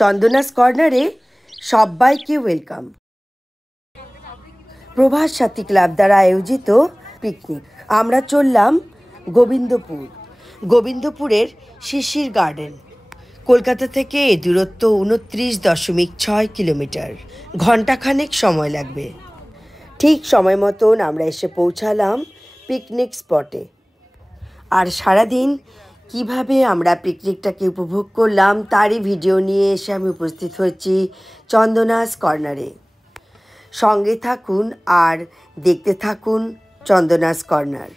চন্দনাস কর্নারে সবাইকে ওয়েলকাম। প্রভাস সাথী ক্লাব দ্বারা আয়োজিত পিকনিক। আমরা চললাম গোবিন্দপুরের শিশির গার্ডেন। কলকাতা থেকে এর দূরত্ব 29.6 কিলোমিটার। ঘণ্টাখানেক সময় লাগবে। ঠিক সময় মতন আমরা এসে পৌঁছালাম পিকনিক স্পটে। আর সারাদিন কিভাবে আমরা পিকনিকটাকে উপভোগ করলাম তারই ভিডিও নিয়ে এসে আমি উপস্থিত হয়েছি চন্দনাস কর্নারে। সঙ্গে থাকুন আর দেখতে থাকুন চন্দনাস কর্নার।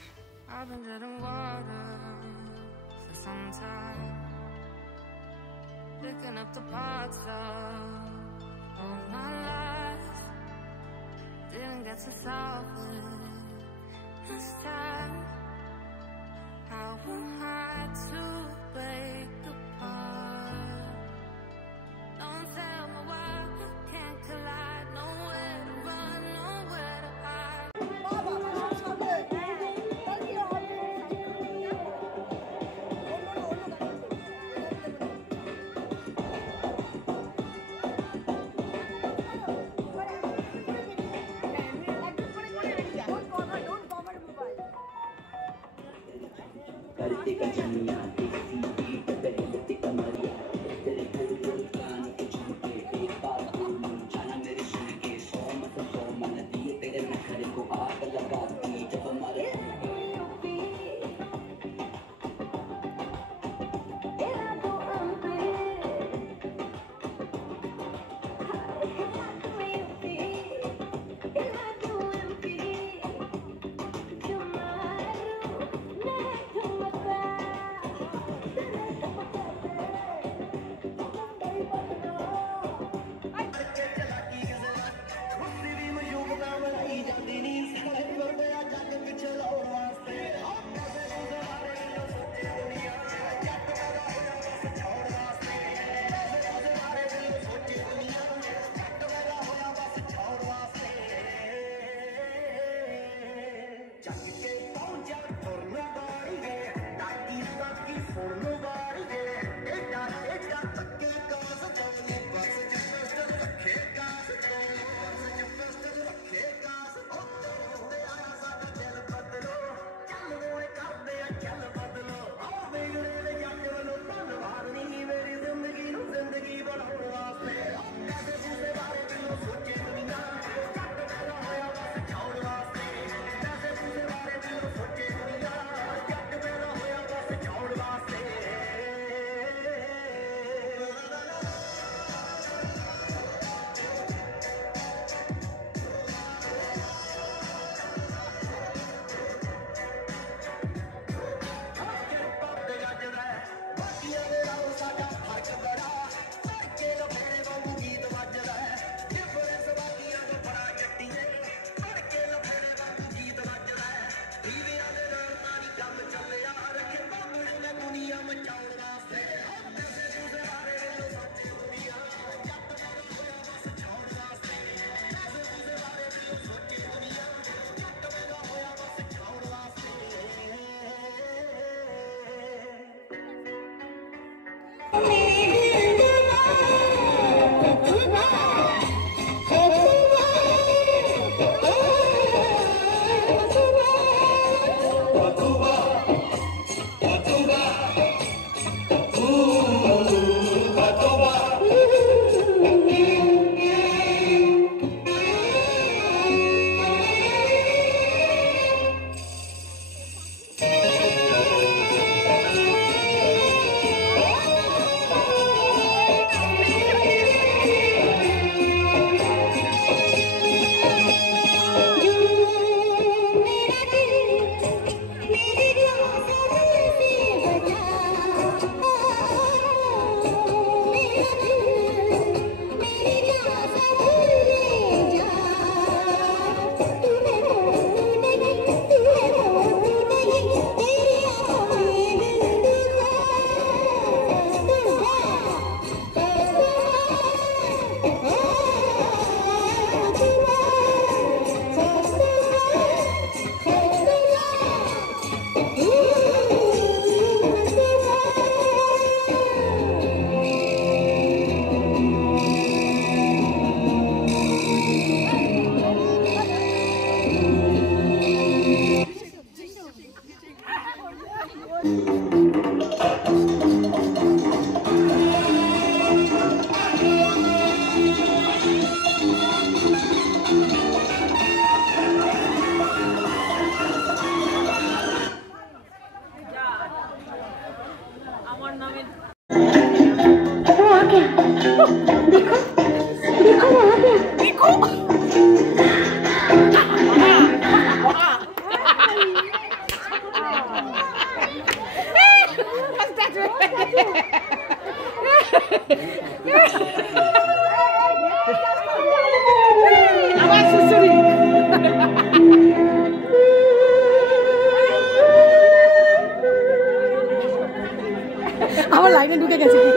আমার লাইনে ঢুকে গেছে কি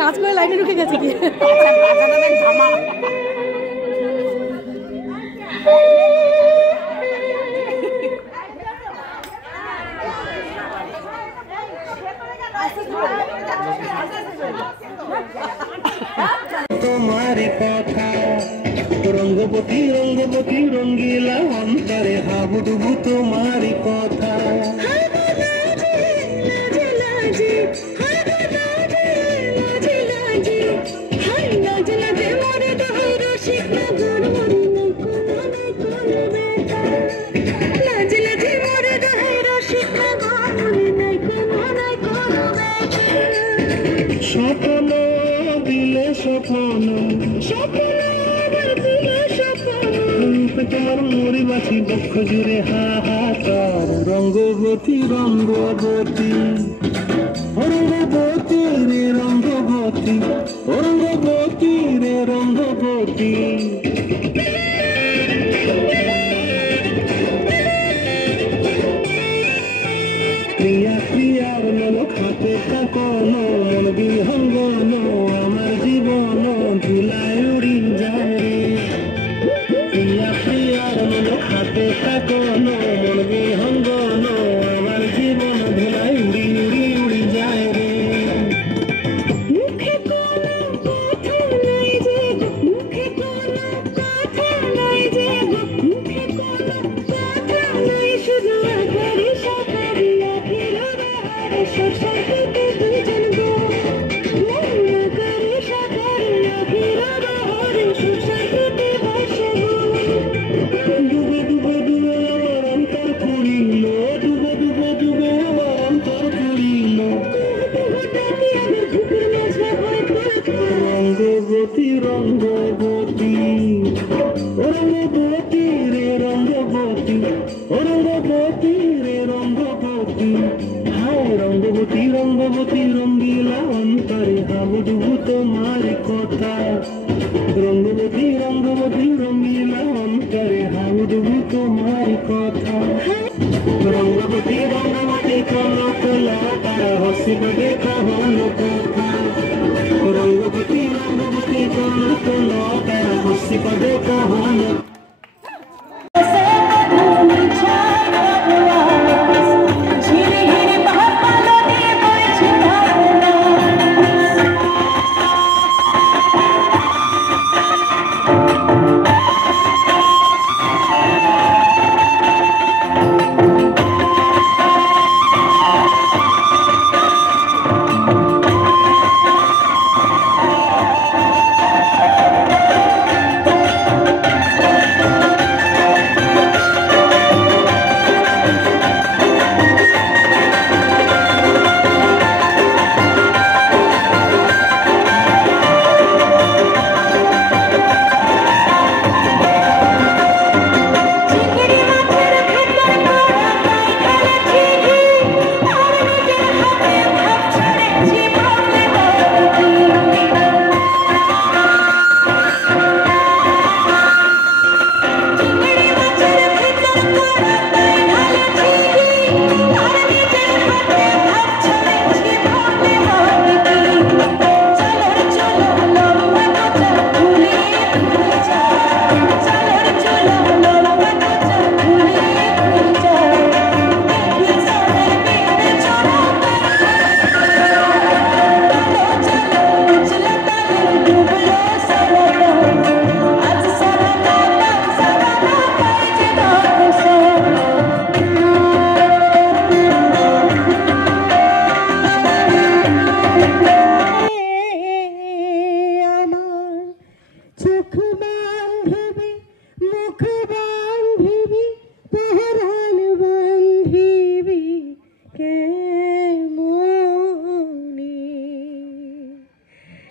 নাচ করে লাইনে ঢুকে গেছে কি তোমার কথা রঙ্গবতী রঙ্গবতী রঙ্গিলা অন্তরে হাবুডুবু তোমার কথা স্বপ্ন দিলে স্বপ্ন তোমার মরি বাছি বক্ষ জুড়ে হাহাকার রঙ্গবতী রঙ্গবতী রঙ্গবতী রে রঙ্গবতী রঙ্গবতী রে রঙ্গবতী প্রিয়া প্রিয়ার লোক হাতে কাকন মন বিহঙ্গন আমার জীবন ধুলায় উড়ি যায় প্রিয়া প্রিয়ার লোক হাতে কাকন মন বিহঙ্গন আমার জীবন ধুলায় উড়ি উড়ি উড়ি যায় রে মুখে কোনো কথা নাই যে মুখে কোনো কথা নাই যে মুখে কোনো কথা নাই শুধু আকারে সাকারে রঙ্গবতী রঙ্গবতী রঙ্গবতী রে রঙ্গবতী রঙ্গবতী রে রঙ্গবতী হায় রঙ্গবতী রঙ্গবতী রঙ্গিলা অন্তরে হাবুডুবু তোমার কথা রঙ্গবতী রঙ্গবতী রঙ্গিলা অন্তরে হাবুডুবু তোমার কথা রঙ্গবতী রঙ্গবতী কনক লতা হসিব দেখা হল কথা রঙ্গবতী রঙ্গবতী কনক লতা হসিব দেখা হল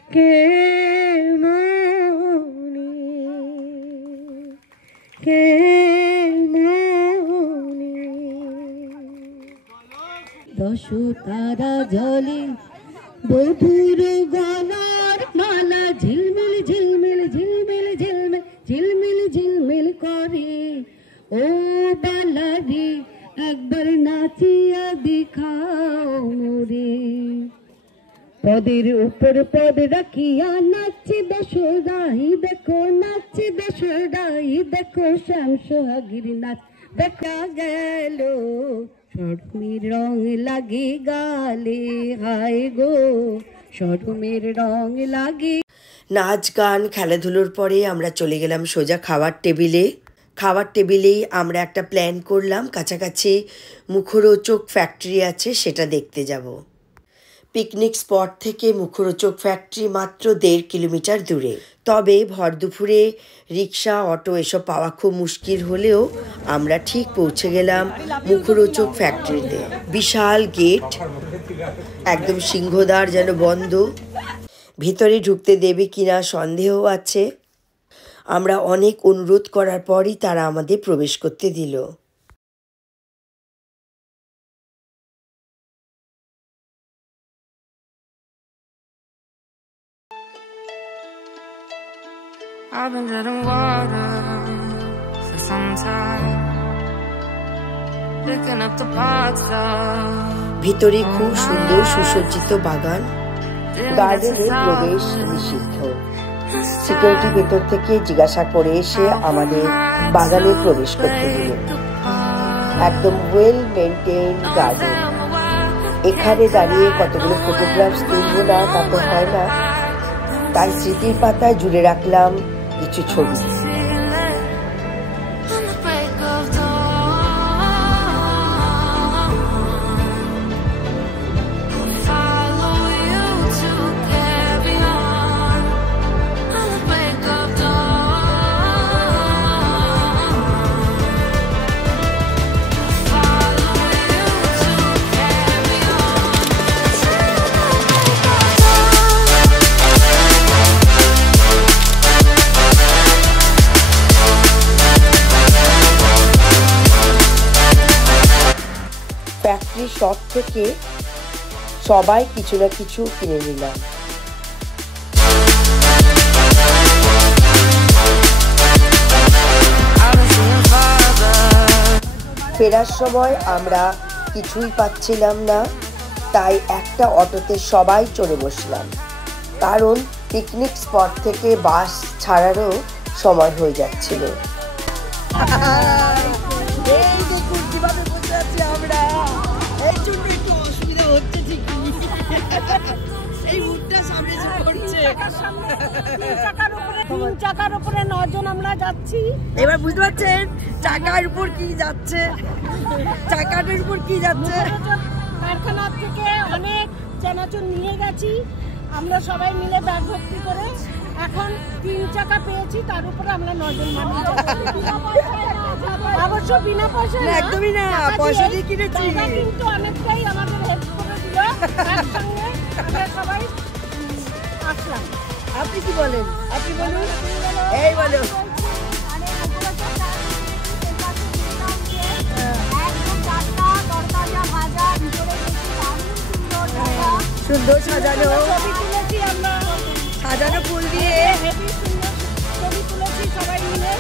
কে মনে কে মনে দশ তারা জলে বধুর গলার মালা ঝিলমিল ঝিলমিল ঝিলমিল ঝিলমিল ঝিলমিল ঝিলমিল করে ও বালারে একবার নাচিয়া দেখাও মোরে পদের উপর পদ রাখিয়া নাচছে দশরাই দেখো নাচছে দশরাই দেখো শ্যাম সোহাগীর নাচ দেখা গেল শরমের রং লাগে গালে হায় গো শরমের রং লাগে। নাচ গান খেলাধুলোর পরে আমরা চলে গেলাম সোজা খাওয়ার টেবিলে। খাওয়ার টেবিলেই আমরা একটা প্ল্যান করলাম, কাছাকাছি মুখরোচক ফ্যাক্টরি আছে সেটা দেখতে যাব। পিকনিক স্পট থেকে মুখরোচক ফ্যাক্টরি মাত্র 1.5 কিলোমিটার দূরে। তবে ভর দুপুরে রিক্সা অটো এসব পাওয়া খুব মুশকিল হলেও আমরা ঠিক পৌঁছে গেলাম মুখরোচক ফ্যাক্টরিতে। বিশাল গেট, একদম সিংহদ্বার যেন বন্ধ, ভিতরে ঢুকতে দেবে কিনা সন্দেহ আছে। আমরা অনেক অনুরোধ করার পরই তারা আমাদের প্রবেশ করতে দিল। I've been treading water for some time, picking up the parts of ভিতরে খুব সুন্দর সুসজ্জিত বাগান। গার্ডেনে প্রবেশ নিষিদ্ধ। সিকিউরিটি ভেতর থেকে জিজ্ঞাসা করে এসে আমাদের বাগানে প্রবেশ করতে দিল। একদম ওয়েল মেনটেইন গার্ডেন। এখানে দাঁড়িয়ে কতগুলো ফটোগ্রাফস তুলবো না তা তো হয় না, তাই স্মৃতির পাতায় জুড়ে রাখলাম কিছু ছবি। ফ্যাক্টরি শপ থেকে সবাই কিছু না কিছু কিনে নিলাম। ফেরার সময় আমরা কিছুই পাচ্ছিলাম না, তাই একটা অটোতে সবাই চড়ে বসলাম, কারণ পিকনিক স্পট থেকে বাস ছাড়ারও সময় হয়ে যাচ্ছিল। চাকার উপরে 9 জন আমরা যাচ্ছি। এবার বুঝতে পারছেন চাকার উপর কি যাচ্ছে, চাকাটার উপর কি যাচ্ছে। কারখানা থেকে অনেক চানাচুর নিয়ে গেছি আমরা সবাই মিলে ব্যাগ ভর্তি করে। এখন 3 চাকা পেয়েছি, তার উপরে আমরা 9 জন মানুষ অবশ্য বিনা পয়সা, একদমই না, পয়সা দিয়ে কিনেছি, কিন্তু অনেকটাই আমাদের হেল্প করে দিল। একসঙ্গে আমরা সবাই আসলাম। আপনি কি বলেন? আপনি বলুন, এই বলো। সুন্দর সাজানো, সাজানো ফুল দিয়ে ছবি তুলেছি সবাই মিলে।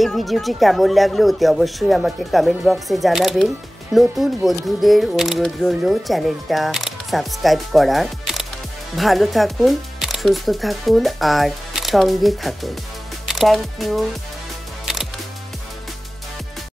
এই ভিডিওটি কেমন লাগলো অতি অবশ্যই আমাকে কমেন্ট বক্সে জানাবেন। নতুন বন্ধুদের অনুরোধ রইল চ্যানেলটা সাবস্ক্রাইব করার। ভালো থাকুন, সুস্থ থাকুন আর সঙ্গে থাকুন। Thank you.